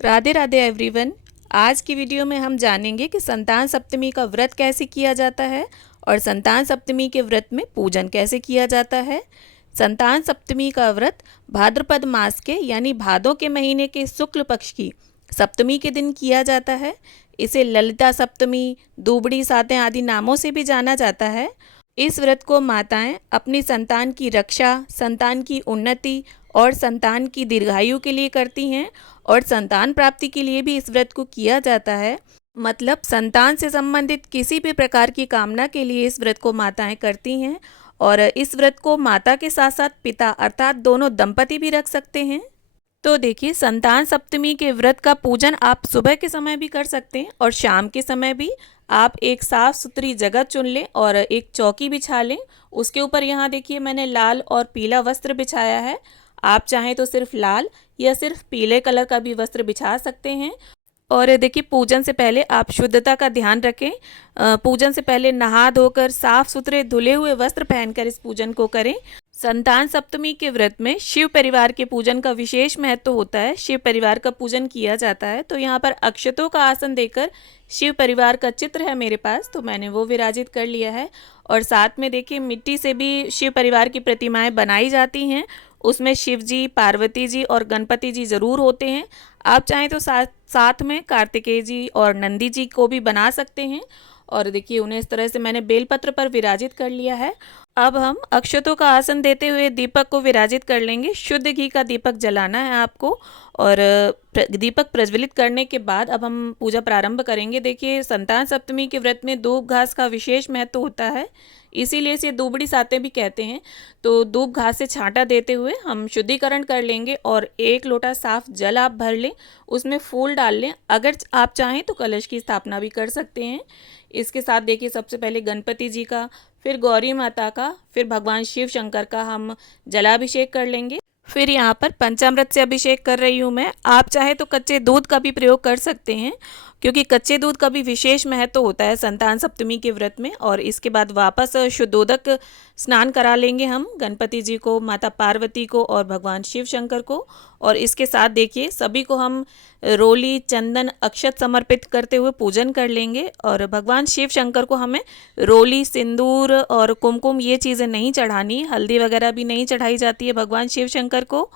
Radhe Radhe everyone. आज की video में हम जानेंगे कि संतान सप्तमी का व्रत कैसे किया जाता है और संतान सप्तमी के व्रत में पूजन कैसे किया जाता है। संतान सप्तमी का व्रत भाद्रपद मास के यानी भादों के महीने के शुक्ल पक्ष की सप्तमी के दिन किया जाता है। इसे ललिता सप्तमी, दूबड़ी सातें आदि नामों से भी जाना जाता है। इस व्रत को माताएं अपनी संतान की रक्षा, संतान की उन्नति और संतान की दीर्घायु के लिए करती हैं और संतान प्राप्ति के लिए भी इस व्रत को किया जाता है। मतलब संतान से संबंधित किसी भी प्रकार की कामना के लिए इस व्रत को माताएं करती हैं और इस व्रत को माता के साथ साथ पिता अर्थात दोनों दंपति भी रख सकते हैं। तो देखिए, संतान सप्तमी के व्रत का पूजन आप सुबह के समय भी कर सकते हैं और शाम के समय भी। आप एक साफ सुथरी जगह चुन लें और एक चौकी बिछा लें। उसके ऊपर यहाँ देखिए मैंने लाल और पीला वस्त्र बिछाया है। आप चाहें तो सिर्फ लाल या सिर्फ पीले कलर का भी वस्त्र बिछा सकते हैं। और देखिए, पूजन से पहले आप शुद्धता का ध्यान रखें। पूजन से पहले नहा धोकर साफ सुथरे धुले हुए वस्त्र पहनकर इस पूजन को करें। संतान सप्तमी के व्रत में शिव परिवार के पूजन का विशेष महत्व होता है। शिव परिवार का पूजन किया जाता है। तो यहाँ पर अक्षतों का आसन देकर शिव परिवार का चित्र है मेरे पास, तो मैंने वो विराजित कर लिया है। और साथ में देखिए, मिट्टी से भी शिव परिवार की प्रतिमाएं बनाई जाती हैं। उसमें शिव जी, पार्वती जी और गणपति जी ज़रूर होते हैं। आप चाहें तो साथ में कार्तिकेय जी और नंदी जी को भी बना सकते हैं। और देखिए, उन्हें इस तरह से मैंने बेलपत्र पर विराजित कर लिया है। अब हम अक्षतों का आसन देते हुए दीपक को विराजित कर लेंगे। शुद्ध घी का दीपक जलाना है आपको और दीपक प्रज्वलित करने के बाद अब हम पूजा प्रारंभ करेंगे। देखिए, संतान सप्तमी के व्रत में दूब घास का विशेष महत्व होता है, इसीलिए इसे दूबड़ी सातें भी कहते हैं। तो दूब घास से छांटा देते हुए हम शुद्धिकरण कर लेंगे और एक लोटा साफ जल आप भर लें, उसमें फूल डाल लें। अगर आप चाहें तो कलश की स्थापना भी कर सकते हैं। इसके साथ देखिए, सबसे पहले गणपति जी का, फिर गौरी माता का, फिर भगवान शिव शंकर का हम जलाभिषेक कर लेंगे। फिर यहाँ पर पंचामृत से अभिषेक कर रही हूँ मैं। आप चाहे तो कच्चे दूध का भी प्रयोग कर सकते हैं, क्योंकि कच्चे दूध का भी विशेष महत्व होता है संतान सप्तमी के व्रत में। और इसके बाद वापस शुद्धोदक स्नान करा लेंगे हम गणपति जी को, माता पार्वती को और भगवान शिव शंकर को। और इसके साथ देखिए, सभी को हम रोली, चंदन, अक्षत समर्पित करते हुए पूजन कर लेंगे। और भगवान शिव शंकर को हमें रोली, सिंदूर और कुमकुम ये चीज़ें नहीं चढ़ानी, हल्दी वगैरह भी नहीं चढ़ाई जाती है भगवान शिव शंकर को।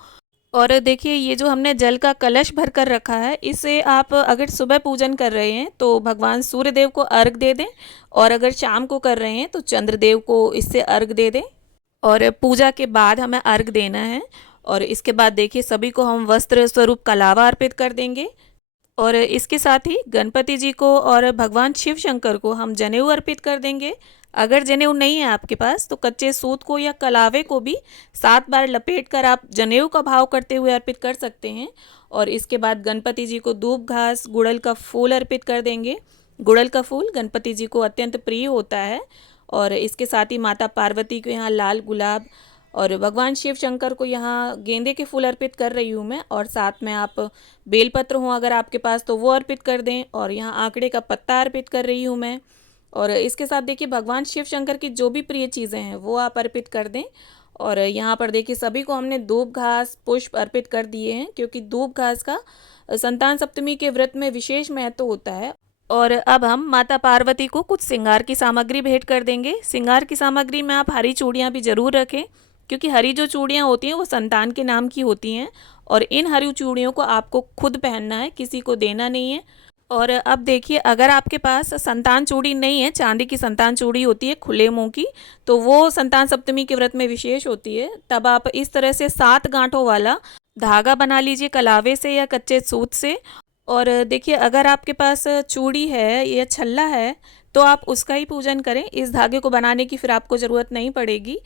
और देखिए, ये जो हमने जल का कलश भर कर रखा है, इसे आप अगर सुबह पूजन कर रहे हैं तो भगवान सूर्य देव को अर्घ दे दें, और अगर शाम को कर रहे हैं तो चंद्रदेव को इससे अर्घ दे दें। और पूजा के बाद हमें अर्घ देना है। और इसके बाद देखिए, सभी को हम वस्त्र स्वरूप कलावा अर्पित कर देंगे। और इसके साथ ही गणपति जी को और भगवान शिव शंकर को हम जनेऊ अर्पित कर देंगे। अगर जनेऊ नहीं है आपके पास तो कच्चे सूत को या कलावे को भी 7 बार लपेट कर आप जनेऊ का भाव करते हुए अर्पित कर सकते हैं। और इसके बाद गणपति जी को दूब घास, गुड़हल का फूल अर्पित कर देंगे। गुड़हल का फूल गणपति जी को अत्यंत प्रिय होता है। और इसके साथ ही माता पार्वती को यहाँ लाल गुलाब और भगवान शिव शंकर को यहाँ गेंदे के फूल अर्पित कर रही हूँ मैं। और साथ में आप बेलपत्र हो अगर आपके पास तो वो अर्पित कर दें। और यहाँ आंकड़े का पत्ता अर्पित कर रही हूँ मैं। और इसके साथ देखिए, भगवान शिव शंकर की जो भी प्रिय चीज़ें हैं वो आप अर्पित कर दें। और यहाँ पर देखिए, सभी को हमने दूब घास, पुष्प अर्पित कर दिए हैं, क्योंकि दूब घास का संतान सप्तमी के व्रत में विशेष महत्व होता है। और अब हम माता पार्वती को कुछ श्रृंगार की सामग्री भेंट कर देंगे। श्रृंगार की सामग्री में आप हरी चूड़ियाँ भी ज़रूर रखें, क्योंकि हरी जो चूड़ियाँ होती हैं वो संतान के नाम की होती हैं। और इन हरी चूड़ियों को आपको खुद पहनना है, किसी को देना नहीं है। और अब देखिए, अगर आपके पास संतान चूड़ी नहीं है, चांदी की संतान चूड़ी होती है खुले मुंह की, तो वो संतान सप्तमी के व्रत में विशेष होती है। तब आप इस तरह से 7 गांठों वाला धागा बना लीजिए कलावे से या कच्चे सूत से। और देखिए, अगर आपके पास चूड़ी है या छल्ला है तो आप उसका ही पूजन करें। इस धागे को बनाने की फिर आपको ज़रूरत नहीं पड़ेगी।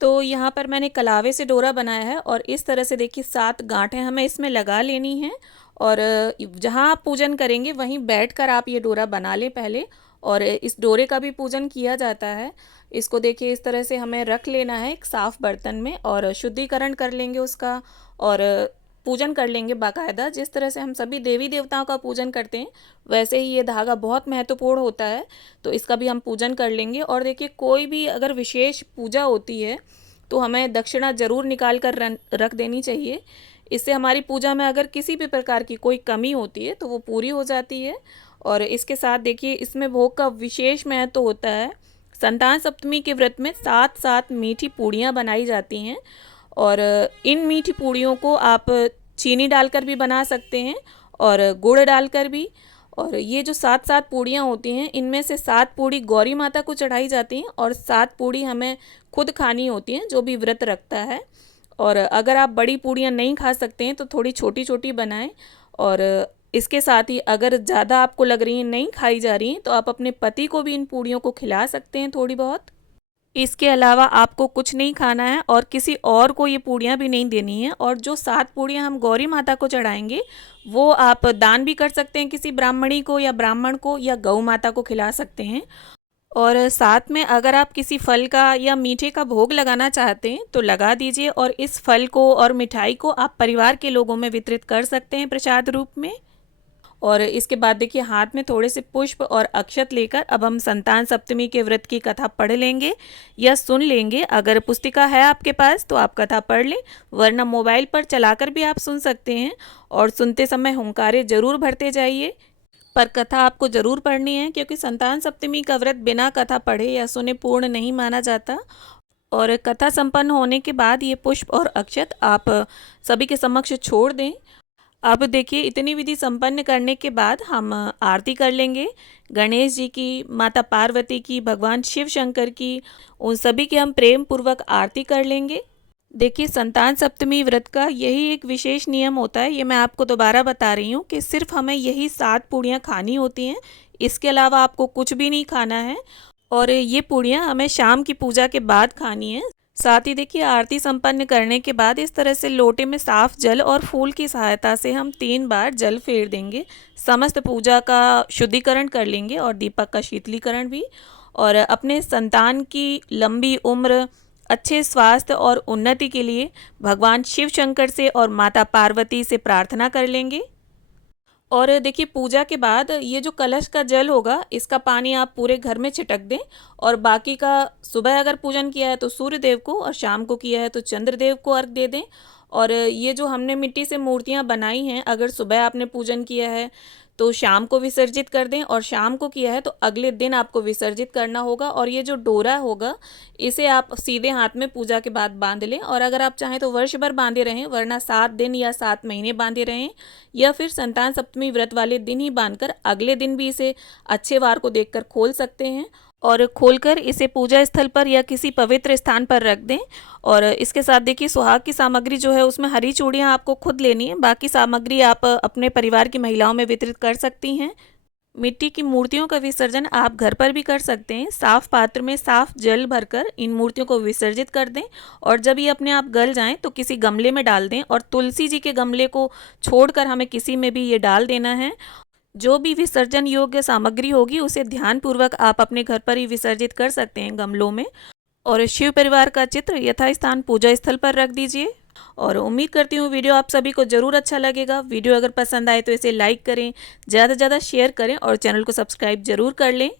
तो यहाँ पर मैंने कलावे से डोरा बनाया है और इस तरह से देखिए 7 गांठें हमें इसमें लगा लेनी हैं। और जहाँ आप पूजन करेंगे वहीं बैठकर आप ये डोरा बना लें पहले। और इस डोरे का भी पूजन किया जाता है। इसको देखिए, इस तरह से हमें रख लेना है एक साफ़ बर्तन में और शुद्धिकरण कर लेंगे उसका। और पूजन कर लेंगे बाकायदा। जिस तरह से हम सभी देवी देवताओं का पूजन करते हैं, वैसे ही ये धागा बहुत महत्वपूर्ण होता है, तो इसका भी हम पूजन कर लेंगे। और देखिए, कोई भी अगर विशेष पूजा होती है तो हमें दक्षिणा ज़रूर निकाल कर रख देनी चाहिए। इससे हमारी पूजा में अगर किसी भी प्रकार की कोई कमी होती है तो वो पूरी हो जाती है। और इसके साथ देखिए इसमें भोग का विशेष महत्व होता है। संतान सप्तमी के व्रत में 7 मीठी पूड़ियाँ बनाई जाती हैं और इन मीठी पूड़ियों को आप चीनी डालकर भी बना सकते हैं और गुड़ डालकर भी। और ये जो 7 पूड़ियाँ होती हैं इनमें से 7 पूड़ी गौरी माता को चढ़ाई जाती हैं और 7 पूड़ी हमें खुद खानी होती हैं जो भी व्रत रखता है। और अगर आप बड़ी पूड़ियाँ नहीं खा सकते हैं तो थोड़ी छोटी छोटी बनाएं। और इसके साथ ही अगर ज़्यादा आपको लग रही हैं नहीं खाई जा रही हैं तो आप अपने पति को भी इन पूड़ियों को खिला सकते हैं थोड़ी बहुत। इसके अलावा आपको कुछ नहीं खाना है और किसी और को ये पूड़ियाँ भी नहीं देनी है। और जो 7 पूड़ियाँ हम गौरी माता को चढ़ाएंगे वो आप दान भी कर सकते हैं किसी ब्राह्मणी को या ब्राह्मण को या गौ माता को खिला सकते हैं। और साथ में अगर आप किसी फल का या मीठे का भोग लगाना चाहते हैं तो लगा दीजिए और इस फल को और मिठाई को आप परिवार के लोगों में वितरित कर सकते हैं प्रसाद रूप में। और इसके बाद देखिए हाथ में थोड़े से पुष्प और अक्षत लेकर अब हम संतान सप्तमी के व्रत की कथा पढ़ लेंगे या सुन लेंगे। अगर पुस्तिका है आपके पास तो आप कथा पढ़ लें, वरना मोबाइल पर चलाकर भी आप सुन सकते हैं। और सुनते समय हुंकारे जरूर भरते जाइए, पर कथा आपको ज़रूर पढ़नी है क्योंकि संतान सप्तमी का व्रत बिना कथा पढ़े या सुने पूर्ण नहीं माना जाता। और कथा संपन्न होने के बाद ये पुष्प और अक्षत आप सभी के समक्ष छोड़ दें। अब देखिए इतनी विधि संपन्न करने के बाद हम आरती कर लेंगे। गणेश जी की, माता पार्वती की, भगवान शिव शंकर की, उन सभी की हम प्रेम पूर्वक आरती कर लेंगे। देखिए संतान सप्तमी व्रत का यही एक विशेष नियम होता है। ये मैं आपको दोबारा बता रही हूँ कि सिर्फ हमें यही 7 पूड़ियाँ खानी होती हैं, इसके अलावा आपको कुछ भी नहीं खाना है। और ये पूड़ियाँ हमें शाम की पूजा के बाद खानी है। साथ ही देखिए आरती संपन्न करने के बाद इस तरह से लोटे में साफ जल और फूल की सहायता से हम 3 बार जल फेर देंगे। समस्त पूजा का शुद्धिकरण कर लेंगे और दीपक का शीतलीकरण भी। और अपने संतान की लंबी उम्र, अच्छे स्वास्थ्य और उन्नति के लिए भगवान शिव शंकर से और माता पार्वती से प्रार्थना कर लेंगे। और देखिए पूजा के बाद ये जो कलश का जल होगा इसका पानी आप पूरे घर में छिटक दें और बाकी का सुबह अगर पूजन किया है तो सूर्य देव को और शाम को किया है तो चंद्र देव को अर्घ दे दें। और ये जो हमने मिट्टी से मूर्तियाँ बनाई हैं अगर सुबह आपने पूजन किया है तो शाम को विसर्जित कर दें और शाम को किया है तो अगले दिन आपको विसर्जित करना होगा। और ये जो डोरा होगा इसे आप सीधे हाथ में पूजा के बाद बांध लें। और अगर आप चाहें तो वर्ष भर बांधे रहें, वरना 7 दिन या 7 महीने बांधे रहें, या फिर संतान सप्तमी व्रत वाले दिन ही बांधकर अगले दिन भी इसे अच्छे वार को देखकर खोल सकते हैं। और खोलकर इसे पूजा स्थल पर या किसी पवित्र स्थान पर रख दें। और इसके साथ देखिए सुहाग की सामग्री जो है उसमें हरी चूड़ियाँ आपको खुद लेनी है, बाकी सामग्री आप अपने परिवार की महिलाओं में वितरित कर सकती हैं। मिट्टी की मूर्तियों का विसर्जन आप घर पर भी कर सकते हैं। साफ पात्र में साफ जल भरकर इन मूर्तियों को विसर्जित कर दें और जब ये अपने आप गल जाएं तो किसी गमले में डाल दें। और तुलसी जी के गमले को छोड़कर हमें किसी में भी ये डाल देना है। जो भी विसर्जन योग्य सामग्री होगी उसे ध्यानपूर्वक आप अपने घर पर ही विसर्जित कर सकते हैं गमलों में। और शिव परिवार का चित्र यथास्थान पूजा स्थल पर रख दीजिए। और उम्मीद करती हूँ वीडियो आप सभी को ज़रूर अच्छा लगेगा। वीडियो अगर पसंद आए तो इसे लाइक करें, ज़्यादा से ज़्यादा शेयर करें और चैनल को सब्सक्राइब ज़रूर कर लें।